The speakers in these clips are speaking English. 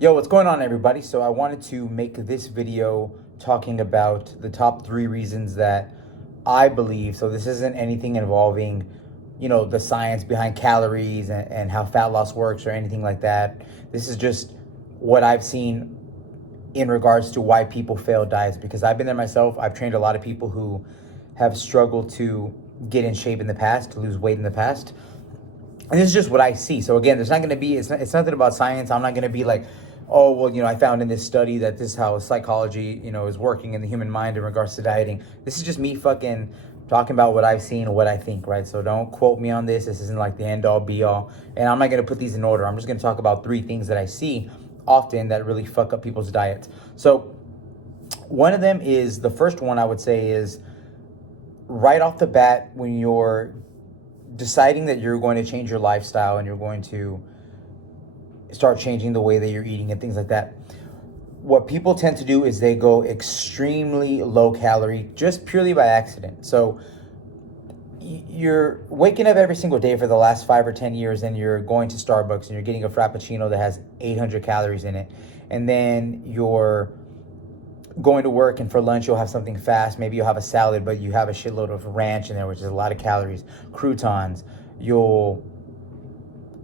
Yo, what's going on, everybody? So I wanted to make this video talking about the top 3 reasons that I believe, so this isn't anything involving, the science behind calories and how fat loss works or anything like that. This is just what I've seen in regards to why people fail diets, because I've been there myself. I've trained a lot of people who have struggled to get in shape in the past, to lose weight in the past. And this is just what I see. So again, there's not going to be, it's nothing about science. I'm not going to be like, oh, well, I found in this study that this is how psychology, is working in the human mind in regards to dieting. This is just me fucking talking about what I've seen and what I think, right? So don't quote me on this. This isn't like the end all be all. And I'm not going to put these in order. I'm just going to talk about 3 things that I see often that really fuck up people's diets. So one of them is, the first one I would say is, right off the bat, when you're deciding that you're going to change your lifestyle and you're going to start changing the way that you're eating and things like that, what people tend to do is they go extremely low calorie just purely by accident. So you're waking up every single day for the last 5 or 10 years and you're going to Starbucks and you're getting a Frappuccino that has 800 calories in it. And then you're going to work and for lunch you'll have something fast. Maybe you'll have a salad, but you have a shitload of ranch in there, which is a lot of calories. Croutons. You'll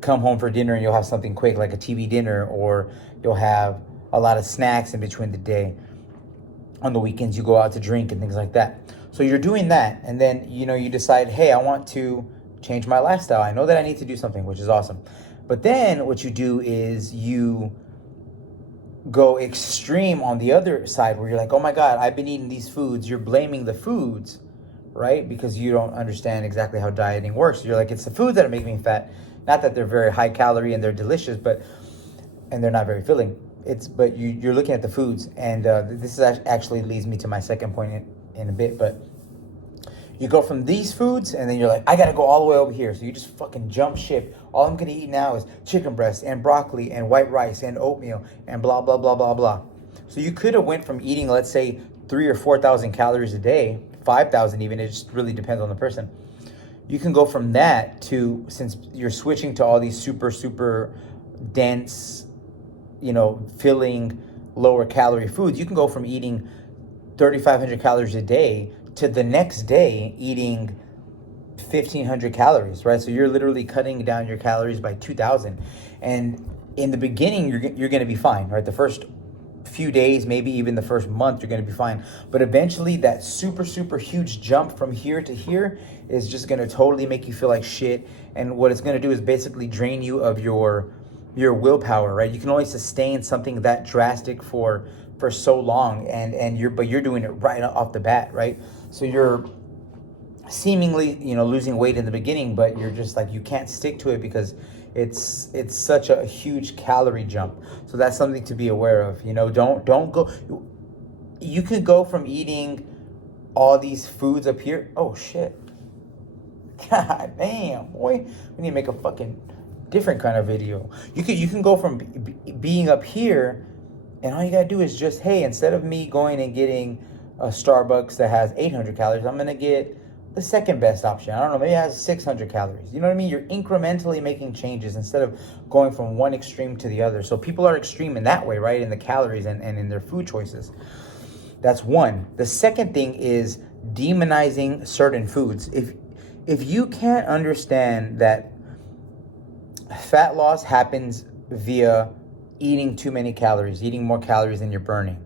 come home for dinner and you'll have something quick like a TV dinner, or you'll have a lot of snacks in between the day. On the weekends you go out to drink and things like that. So you're doing that, and then you decide, hey, I want to change my lifestyle. I know that I need to do something, which is awesome. But then what you do is you go extreme on the other side, where you're like, oh my God, I've been eating these foods. You're blaming the foods, right? Because you don't understand exactly how dieting works. You're like, it's the foods that are making me fat. Not that they're very high calorie and they're delicious, and they're not very filling. But you're looking at the foods, and this is actually leads me to my second point in a bit. But you go from these foods, and then you're like, I gotta go all the way over here. So you just fucking jump ship. All I'm gonna eat now is chicken breast and broccoli and white rice and oatmeal and blah blah blah blah blah. So you could have went from eating, let's say, 3,000 or 4,000 calories a day, 5,000 even. It just really depends on the person. You can go from that to, since you're switching to all these super dense, filling, lower calorie foods, you can go from eating 3,500 calories a day to the next day eating 1,500 calories, right? So you're literally cutting down your calories by 2,000. And in the beginning, you're going to be fine, right? The first few days, maybe even the first month, you're going to be fine. But eventually that super huge jump from here to here is just going to totally make you feel like shit. And what it's going to do is basically drain you of your willpower, right? You can only sustain something that drastic for so long, but you're doing it right off the bat, right? So you're seemingly, losing weight in the beginning, but you're just like, you can't stick to it because it's such a huge calorie jump. So that's something to be aware of. Don't go. You could go from eating all these foods up here. Oh shit. God damn, boy. We need to make a fucking different kind of video. You can go from being up here, and all you gotta do is just, hey, instead of me going and getting a Starbucks that has 800 calories, I'm gonna get the second best option. I don't know, maybe it has 600 calories. You know what I mean? You're incrementally making changes instead of going from one extreme to the other. So people are extreme in that way, right? In the calories and in their food choices. That's one. The second thing is demonizing certain foods. If you can't understand that fat loss happens via eating too many calories, eating more calories than you're burning,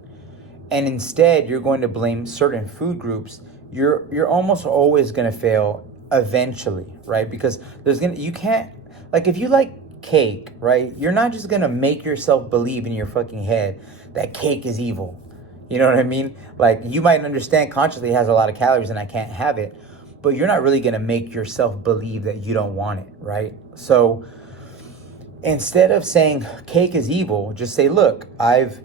and instead you're going to blame certain food groups, you're almost always going to fail eventually, right? Because you can't, like, if you like cake, right, you're not just going to make yourself believe in your fucking head that cake is evil. You know what I mean? Like, you might understand consciously it has a lot of calories and I can't have it, but you're not really going to make yourself believe that you don't want it, right? So instead of saying cake is evil, just say, look, I've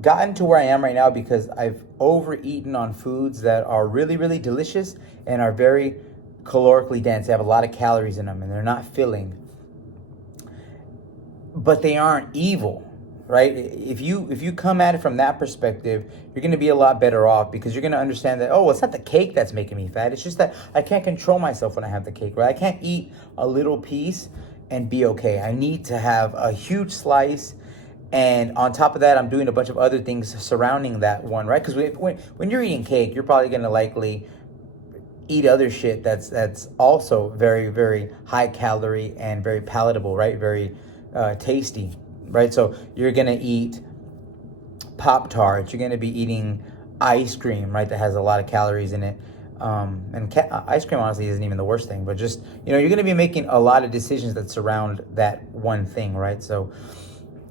gotten to where I am right now because I've overeaten on foods that are really delicious and are very calorically dense. They have a lot of calories in them and they're not filling, but they aren't evil, right? If you come at it from that perspective, you're going to be a lot better off, because you're going to understand that, oh, it's not the cake that's making me fat. It's just that I can't control myself when I have the cake, right? I can't eat a little piece and be okay. I need to have a huge slice And on top of that, I'm doing a bunch of other things surrounding that one, right? Because when you're eating cake, you're probably going to likely eat other shit that's also very, very high calorie and very palatable, right? Very tasty, right? So you're going to eat Pop-Tarts. You're going to be eating ice cream, right? That has a lot of calories in it. Ice cream honestly isn't even the worst thing, but just, you're going to be making a lot of decisions that surround that one thing, right? So,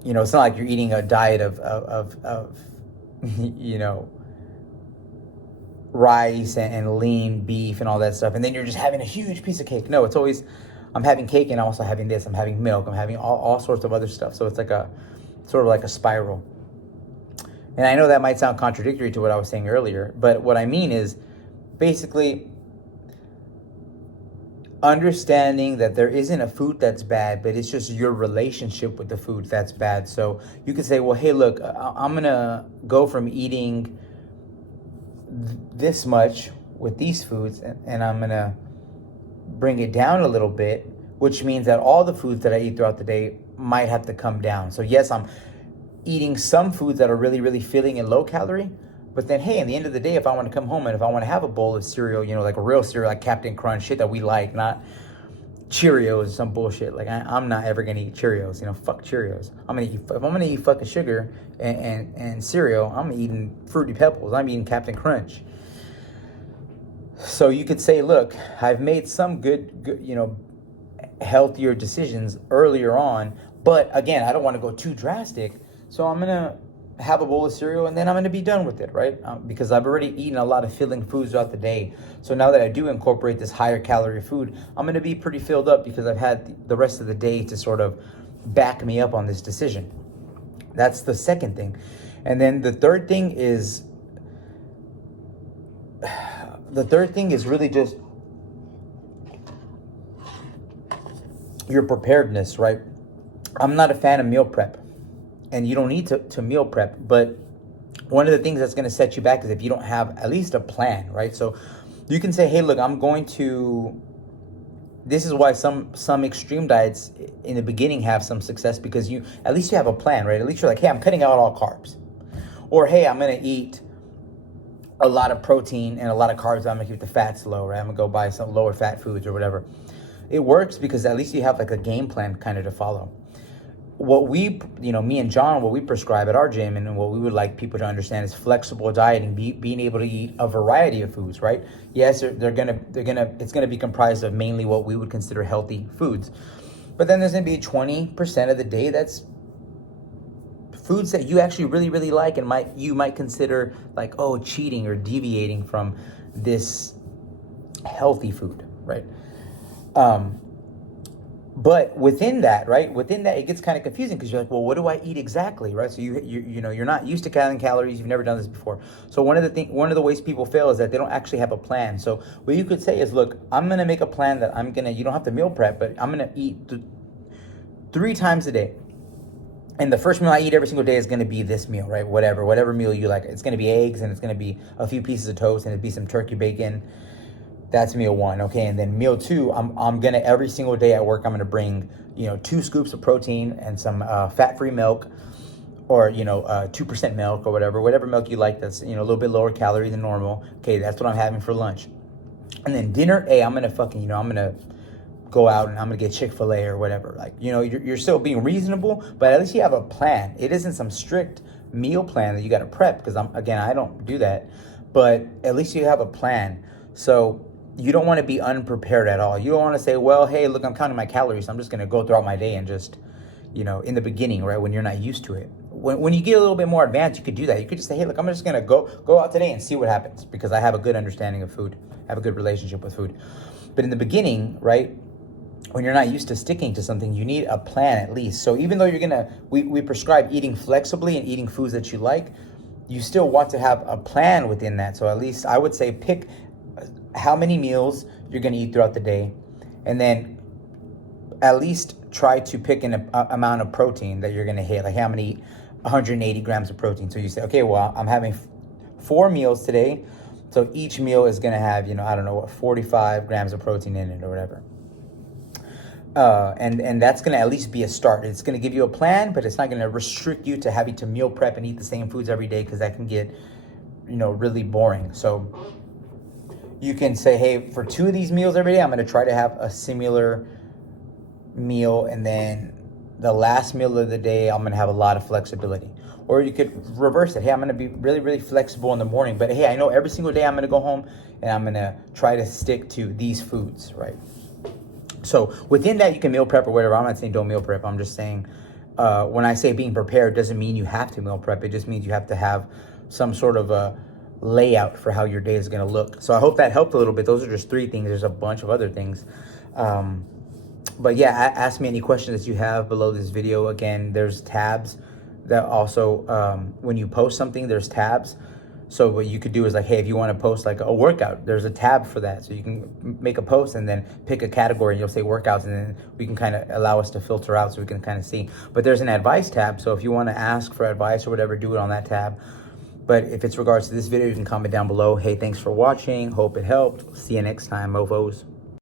it's not like you're eating a diet of rice and lean beef and all that stuff, and then you're just having a huge piece of cake. No, it's always, I'm having cake and I'm also having this, I'm having milk, I'm having all sorts of other stuff. So it's like sort of like a spiral. And I know that might sound contradictory to what I was saying earlier, but what I mean is basically understanding that there isn't a food that's bad, but it's just your relationship with the food that's bad. So you could say, well, hey, look, I'm going to go from eating this much with these foods and I'm going to bring it down a little bit, which means that all the foods that I eat throughout the day might have to come down. So yes, I'm eating some foods that are really, really filling and low calorie. But then, hey, at the end of the day, if I want to come home and if I want to have a bowl of cereal, like a real cereal, like Captain Crunch, shit that we like, not Cheerios, some bullshit. Like I'm not ever gonna eat Cheerios. Fuck Cheerios. If I'm gonna eat fucking sugar and cereal, I'm eating Fruity Pebbles. I'm eating Captain Crunch. So you could say, look, I've made some good, healthier decisions earlier on, but again, I don't want to go too drastic. So I'm gonna have a bowl of cereal and then I'm going to be done with it, right? Because I've already eaten a lot of filling foods throughout the day. So now that I do incorporate this higher calorie food, I'm going to be pretty filled up because I've had the rest of the day to sort of back me up on this decision. That's the second thing. And then the third thing is really just your preparedness, right? I'm not a fan of meal prep. And you don't need to meal prep, but one of the things that's going to set you back is if you don't have at least a plan, right? So you can say, hey, look, this is why some extreme diets in the beginning have some success, because at least you have a plan, right? At least you're like, hey, I'm cutting out all carbs. Or, hey, I'm going to eat a lot of protein and a lot of carbs. I'm going to keep the fats low, right? I'm going to go buy some lower fat foods or whatever. It works because at least you have like a game plan kind of to follow. What me and John, what we prescribe at our gym and what we would like people to understand is flexible dieting, being able to eat a variety of foods, right? Yes, it's gonna be comprised of mainly what we would consider healthy foods, but then there's gonna be 20% of the day that's foods that you actually really, really like and you might consider like, oh, cheating or deviating from this healthy food, right? But within that, it gets kind of confusing because you're like, well, what do I eat exactly, right? So you're not used to counting calories. You've never done this before. So one of the ways people fail is that they don't actually have a plan. So what you could say is, look, I'm gonna make a plan that you don't have to meal prep, but I'm gonna eat 3 times a day. And the first meal I eat every single day is gonna be this meal, right? Whatever meal you like. It's gonna be eggs and it's gonna be a few pieces of toast and it'll be some turkey bacon. That's meal 1, okay? And then meal 2, I'm gonna every single day at work, I'm gonna bring 2 scoops of protein and some fat-free milk, or 2% milk or whatever milk you like. That's a little bit lower calorie than normal. Okay, that's what I'm having for lunch. And then dinner, hey, I'm gonna fucking I'm gonna go out and I'm gonna get Chick-fil-A or whatever. Like you're still being reasonable, but at least you have a plan. It isn't some strict meal plan that you got to prep, because I don't do that, but at least you have a plan. So you don't want to be unprepared at all. You don't want to say, well, hey, look, I'm counting my calories, so I'm just going to go throughout my day and just, in the beginning, right, when you're not used to it. When you get a little bit more advanced, you could do that. You could just say, hey, look, I'm just going to go out today and see what happens, because I have a good understanding of food. I have a good relationship with food. But in the beginning, right, when you're not used to sticking to something, you need a plan at least. So even though we prescribe eating flexibly and eating foods that you like, you still want to have a plan within that. So at least I would say pick how many meals you're going to eat throughout the day, and then at least try to pick an amount of protein that you're going to hit. Like, how many? 180 grams of protein. So you say, okay, well, I'm having 4 meals today, so each meal is going to have 45 grams of protein in it or whatever. And that's going to at least be a start. It's going to give you a plan, but it's not going to restrict you to having to meal prep and eat the same foods every day, because that can get, really boring. So you can say, hey, for 2 of these meals every day, I'm going to try to have a similar meal, and then the last meal of the day, I'm going to have a lot of flexibility. Or you could reverse it. Hey, I'm going to be really, really flexible in the morning, but hey, I know every single day I'm going to go home and I'm going to try to stick to these foods, right? So within that, you can meal prep or whatever. I'm not saying don't meal prep. I'm just saying when I say being prepared, doesn't mean you have to meal prep. It just means you have to have some sort of a layout for how your day is going to look. So I hope that helped a little bit. Those are just 3 things. There's a bunch of other things. But yeah, ask me any questions that you have below this video. Again, there's tabs that also, when you post something, there's tabs. So what you could do is like, hey, if you want to post like a workout, there's a tab for that. So you can make a post and then pick a category and you'll say workouts, and then we can kind of allow us to filter out so we can kind of see. But there's an advice tab. So if you want to ask for advice or whatever, do it on that tab. But if it's regards to this video, you can comment down below. Hey, thanks for watching. Hope it helped. See you next time, mofos.